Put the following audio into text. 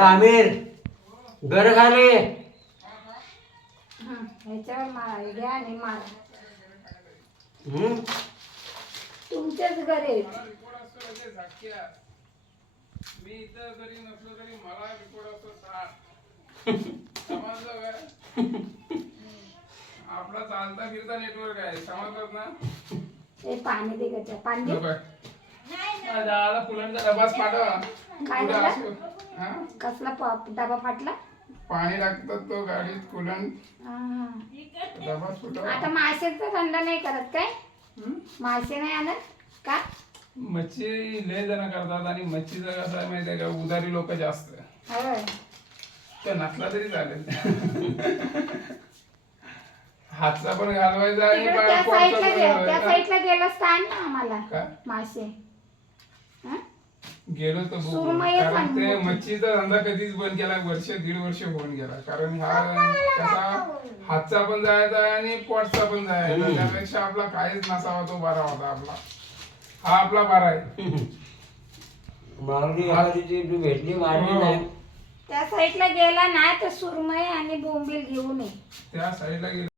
आमिर घर खाली ह्याच्यावर मारा घ्या आणि मारा. तुमच्याच घरी मी इथं जरी नसलो तरी मला रिपोर्ट असतो समजलं काय? आपला चालता फिरता नेटवर्क आहे समजलं ना. ते पाणी दे गं, पाणी दे. माझ्या फुलांचा डबाच पाठवा. काय झालं? कसला डबा फाटला? पाणी टाकतात तो गाडीत कुलंट डबा फुटवा. आता माशाचा धंदा नाही करत काय? मासे नाही आणत का? मच्छी लय जण करतात आणि मच्छीचं कसं आहे माहितीये का, उधारी लोक जास्त तर नसला तरी चालेल. हातचा पण घालवायचा आणि त्या साईडला गेलास का आण ना आम्हाला मासे. गेलो तर बघू. कारण ते मच्छीचा धंदा कधीच बंद केला, वर्ष दीड वर्ष होऊन गेला. कारण हा कसा हातचा पण जायचा आणि पोटचा पण जायचा, त्यापेक्षा आपला काहीच नसावा तो बरा होता. आपला हा आपला बरा आहे. भेटली मारली नाही. त्या साईडला गेला नाही तर सुरमई आणि बोंबील घेऊन ये. त्या साईडला गेलो